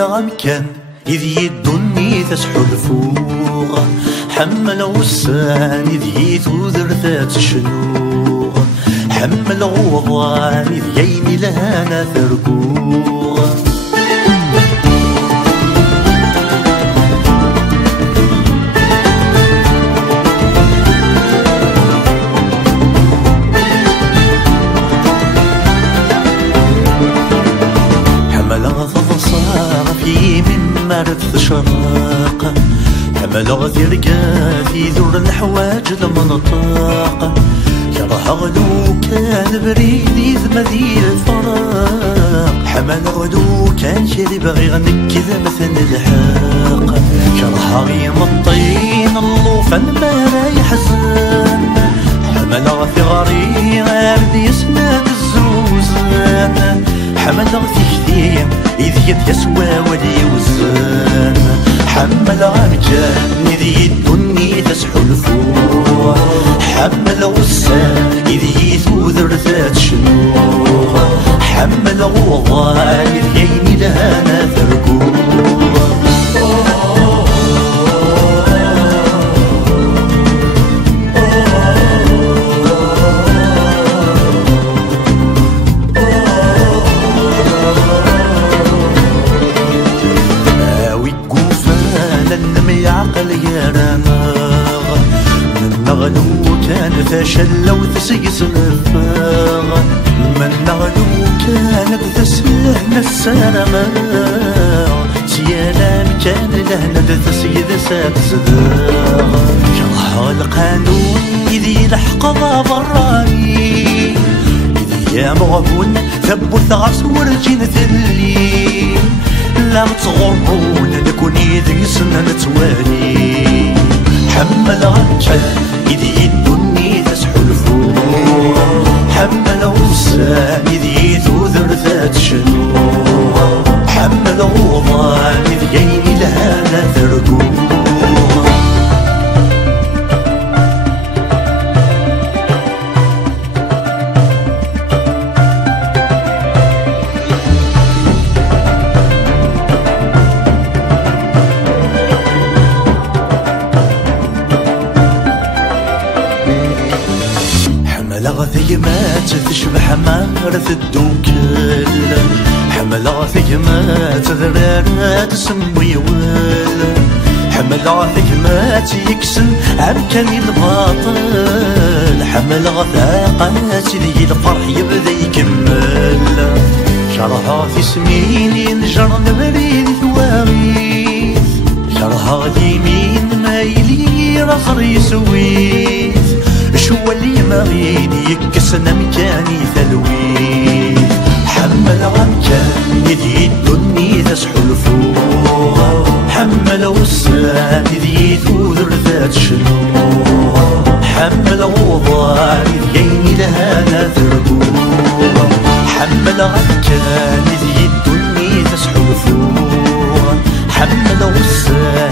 حمل غمكان إذ يدني تسحو الفوغ حمل غسان إذ يثوذر ذات شنوغ حمل غوضان إذ ييني لهانا ثرقوغ مرت شراقة حمل ثرقاتي ذر الحواج المنطاقة يرها غدو كان بريدي ذمذي الفراق حمل غدو كان شي بغي غنكذ مثل الحاقة يرها غيم الطين اللوفن ما رايح زان حمل ثغري غاردي يسند الزوزان حمل ثكتيم إذ يتيسوى ولي وزان حمل عرجان إذ يدني تسحو الفوق حمل غسان إذ يثوذر ذات شنوق حمل غوضان إذ ييني لهانا ثرقوق فشل وتسيس الفاغ من نغدو كانت تسلهنا السلامة سيانا كان لهنا تسيد سات صداغ شرح القانون إذ يلحق ضبراني إذ يا مغبون ثبت غرس ورجين ثلي لا متصغرون نكون إذ يسنا نتوالي حمل غنجان إذ يدني تسحو الفوق حمل غسان إذ يثوذر ذات شنوق حمل غوضان إذ ييني لهانا ثرقوق ثيمات تشبح مارة الدوكل حمل ثيمات ذرارات سموي ولا حمل ثيمات يكسن أمكان الباطل حمل ثاقات ذي الفرح يبدا يكمل شرها في سنين جرن بريد ثواغيث شرها اليمين ما يلي رصر يسويث شو اللي مغين يكسنا مكاني ثلويث حمل غمكان إذ يدني تسحو الفوق حمل غسان إذ يثوذر ذات شنوق حمل غوضان إذ ييني لهانا ثرقوق حمل غمكان إذ يدني تسحو الفوق حمل غسان